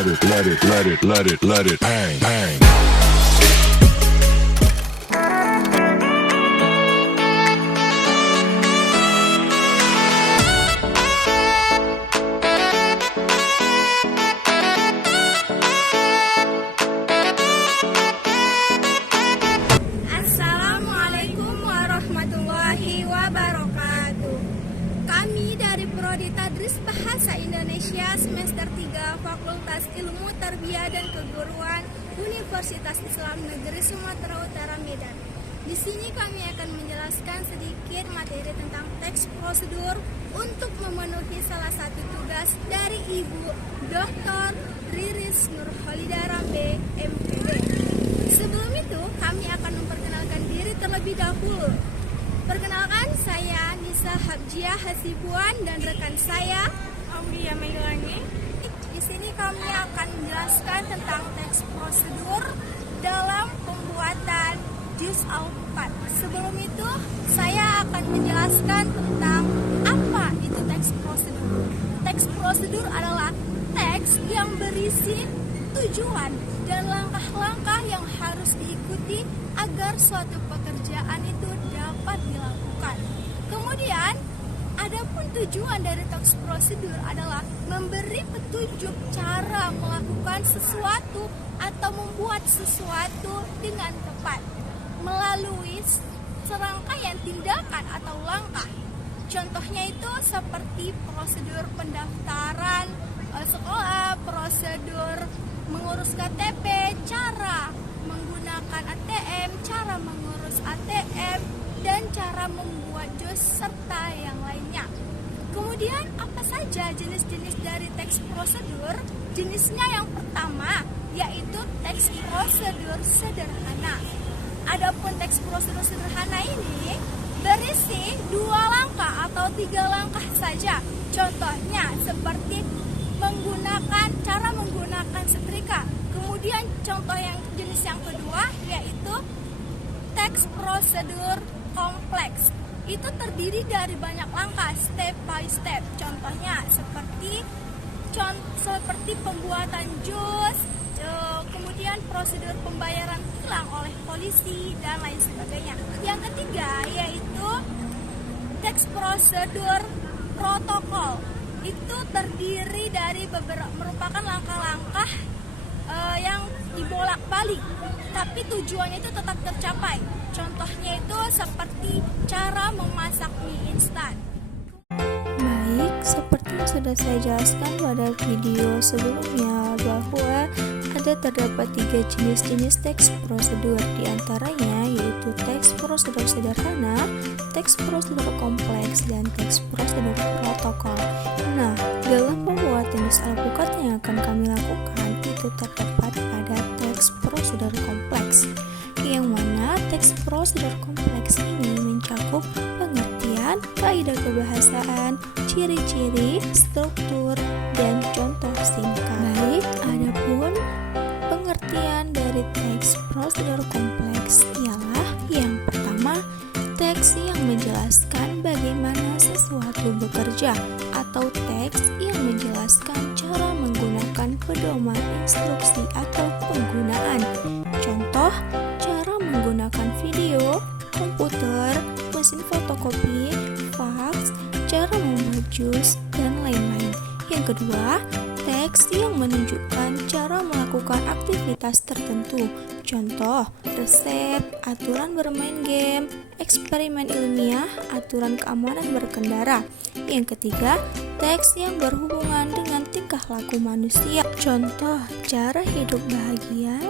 let it bang, bang. Assalamualaikum warahmatullahi wabarakatuh. Kami dari Prodi Tadris Bahasa Indonesia semester 3 Fakultas Ilmu Tarbiyah dan Keguruan Universitas Islam Negeri Sumatera Utara Medan. Di sini kami akan menjelaskan sedikit materi tentang teks prosedur untuk memenuhi salah satu tugas dari Ibu Dr. Riris Nurholida Rambe, MPB. Sebelum itu, kami akan memperkenalkan diri terlebih dahulu. Perkenalkan, saya Nisa Habjiah Hasibuan dan rekan saya Aulia Mailangi. Di sini kami akan menjelaskan tentang teks prosedur dalam pembuatan Juz Al-4. Sebelum itu, saya akan menjelaskan tentang apa itu teks prosedur. Teks prosedur adalah teks yang berisi tujuan dan langkah-langkah yang harus diikuti agar suatu pekerjaan itu dapat dilakukan. Kemudian, adapun tujuan dari teks prosedur adalah memberi petunjuk cara melakukan sesuatu atau membuat sesuatu dengan tepat melalui serangkaian tindakan atau langkah. Contohnya itu seperti prosedur pendaftaran sekolah, prosedur mengurus KTP, cara menggunakan ATM, cara mengurus ATM, dan cara membuat juz serta yang lainnya. Kemudian apa saja jenis-jenis dari teks prosedur? Jenisnya yang pertama yaitu teks prosedur sederhana. Adapun teks prosedur sederhana ini berisi 2 langkah atau 3 langkah saja. Contohnya seperti cara menggunakan setrika. Kemudian contoh yang jenis yang kedua yaitu teks prosedur kompleks. Itu terdiri dari banyak langkah, step by step. Contohnya seperti pembuatan juz, kemudian prosedur pembayaran tilang oleh polisi dan lain sebagainya. Yang ketiga yaitu teks prosedur protokol. Itu terdiri dari merupakan langkah-langkah yang dibolak-balik, tapi tujuannya itu tetap tercapai. Contohnya itu seperti cara memasak mie instan. Baik, seperti yang sudah saya jelaskan pada video sebelumnya bahwa terdapat 3 jenis teks prosedur, diantaranya yaitu teks prosedur sederhana, teks prosedur kompleks, dan teks prosedur protokol. Nah, dalam pembuatan juz Al-4 yang akan kami lakukan itu terdapat pada teks prosedur kompleks, yang mana teks prosedur kompleks ini mencakup pengertian, kaidah kebahasaan, ciri-ciri, struktur, dan contoh singkat. Baik, adapun pengertian dari teks prosedur kompleks ialah yang pertama, teks yang menjelaskan bagaimana sesuatu bekerja atau teks yang menjelaskan cara menggunakan pedoman instruksi atau penggunaan. Contoh, cara menggunakan video, komputer, mesin fotokopi, fax, cara membuat juz, dan lain-lain. Yang kedua, teks yang menunjukkan cara melakukan aktivitas tertentu. Contoh, resep, aturan bermain game, eksperimen ilmiah, aturan keamanan berkendara. Yang ketiga, teks yang berhubungan dengan tingkah laku manusia. Contoh, cara hidup bahagia,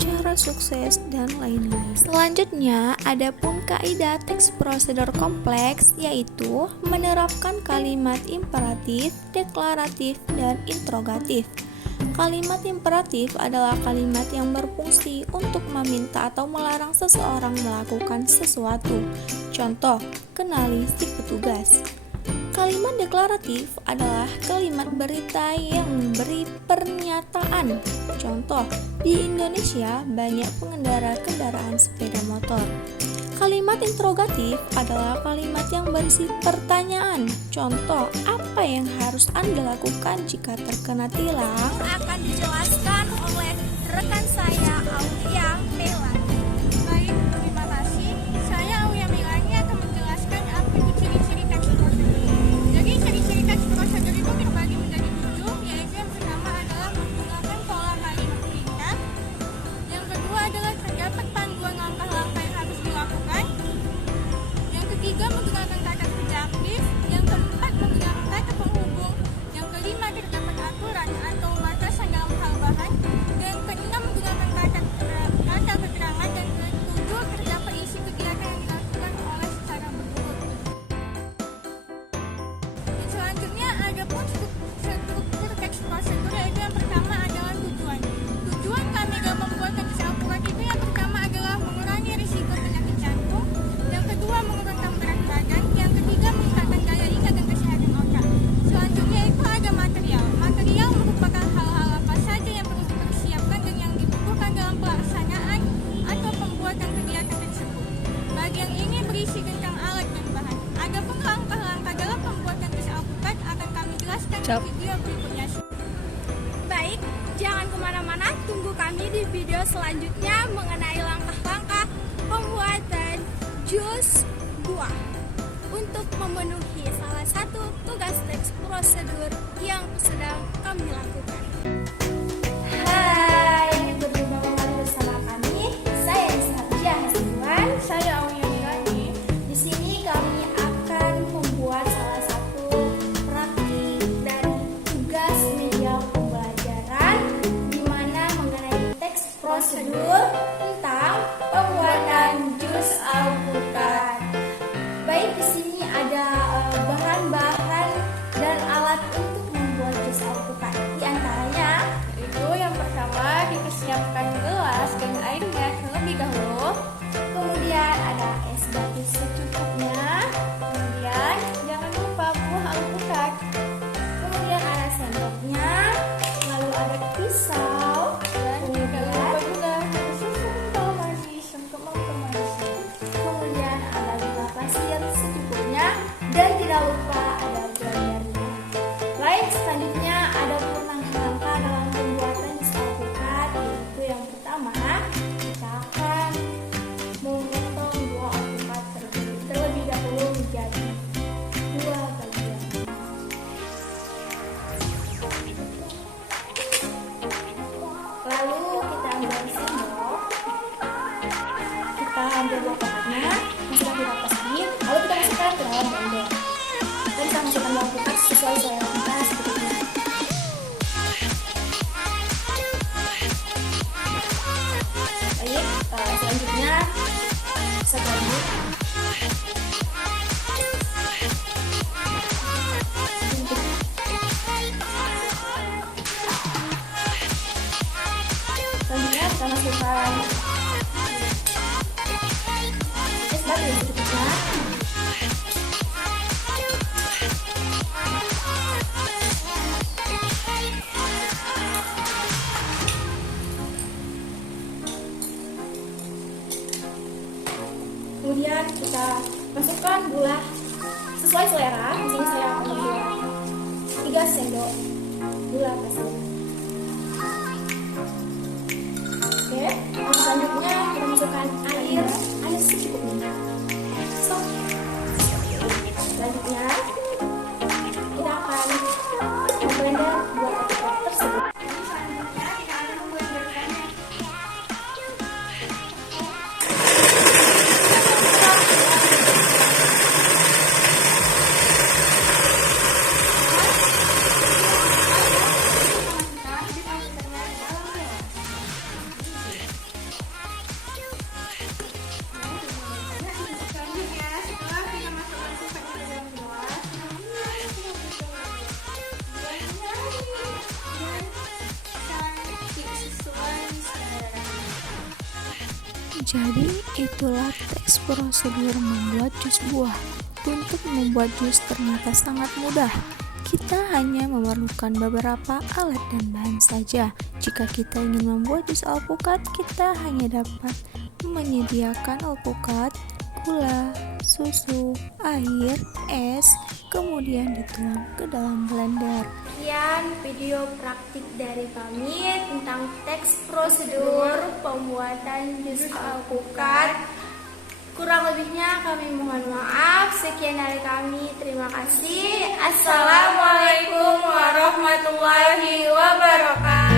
cara sukses, dan lain-lain. Selanjutnya, adapun kaidah teks prosedur kompleks yaitu menerapkan kalimat imperatif, deklaratif, dan interrogatif. Kalimat imperatif adalah kalimat yang berfungsi untuk meminta atau melarang seseorang melakukan sesuatu. Contoh, kenali si petugas. Kalimat deklaratif adalah kalimat berita yang memberi pernyataan. Contoh, di Indonesia banyak pengendara kendaraan sepeda motor. Kalimat interrogatif adalah kalimat yang berisi pertanyaan. Contoh, apa yang harus harus Anda lakukan jika terkena tilang akan dijelaskan oleh rekan saya Aulia Melani. Baik, terima kasih. Saya Aulia Melani akan menjelaskan apa itu ciri-ciri teks prosedur. Jadi ciri-ciri teks prosedur itu terbagi menjadi 7, yaitu yang pertama adalah menggunakan pola kalimat singkat. Yang kedua adalah terdapat panduan langkah-langkah yang harus dilakukan. Yang ketiga menggunakan kata kerja aktif. Yang keempat menggunakan kata penghubung. Yang kelima terdapat aturan atau batasan dalam hal bahan. Dan keenam menggunakan kata keterangan. Dan ketujuh terdapat isi kegiatan yang dilakukan oleh secara berurut. Dan selanjutnya ada pun struktur teks prosedur, yaitu yang pertama adalah tujuan. Tujuan kami dalam membuat teks Alpukat itu yang pertama adalah mengurangi risiko penyakit jantung. Yang kedua menurunkan berat badan. Yang ketiga meningkatkan daya ingat dan kesehatan otak. Selanjutnya itu ada material. Material merupakan hal-hal apa saja yang perlu dipersiapkan dan yang dibutuhkan dalam pelaksanaan atau pembuatan kegiatan tersebut. Bagian ini berisi tentang alat dan bahan. Adapun langkah-langkah dalam pembuatan tes Alpukat akan kami jelaskan di video berikutnya. Baik, jangan kemana-mana, tunggu kami di video selanjutnya mengenai langkah-langkah pembuatan jus buah untuk memenuhi salah satu tugas teks prosedur yang sedang kami lakukan. Hai, berjumpa kembali bersama kami. Saya Nisa Hasibuan. Saya Aulia Melani. Di sini kami akan membuat salah satu praktik dari tugas media pembelajaran di mana mengenai teks prosedur tentang pembuatan jus alpukat. Baik, di sini ada bahan-bahan dan alat untuk membuat jus alpukat. Di antaranya Itu yang pertama dipersiapkan gelas dan airnya terlebih dahulu. kemudian ada es batu secukupnya, Kemudian jangan lupa buah alpukat. kemudian ada sendoknya, lalu ada pisau, Dan jangan lupa kemudian juga susu kental manis untuk mempermanisnya. kemudian ada gula pasir secukupnya, dan tidak lupa ada blender-nya. Baik, selanjutnya ada pun langkah-langkah dalam pembuatan jus alpukat, yaitu yang pertama kita akan memotong buah alpukat terlebih dahulu menjadi dua bagian. Lalu kita ambil sendok, kita ambil buah alpukatnya, masukkan di kapas ini, lalu kita masukkan ke dalam blender. Dan kita masukkan buah alpukat sesuai selera kita seperti ini. Baik, selanjutnya sekali selanjutnya kita masukkan es batu yang secukupnya. Kemudian kita masukkan gula sesuai selera. Di sini saya akan membuat 3 sendok gula pasir. Oke, selanjutnya kita masukkan air secukupnya. Selanjutnya kita akan blender buah alpukat tersebut. Selanjutnya kita akan memblenderkannya. Jadi itulah teks prosedur membuat jus buah. Untuk membuat jus ternyata sangat mudah. Kita hanya memerlukan beberapa alat dan bahan saja. Jika kita ingin membuat jus alpukat, kita hanya dapat menyediakan alpukat, gula, susu, air, es, kemudian dituang ke dalam blender. Sekian video praktik dari kami tentang teks prosedur pembuatan jus alpukat. Kurang lebihnya kami mohon maaf. Sekian dari kami. Terima kasih. Assalamualaikum warahmatullahi wabarakatuh.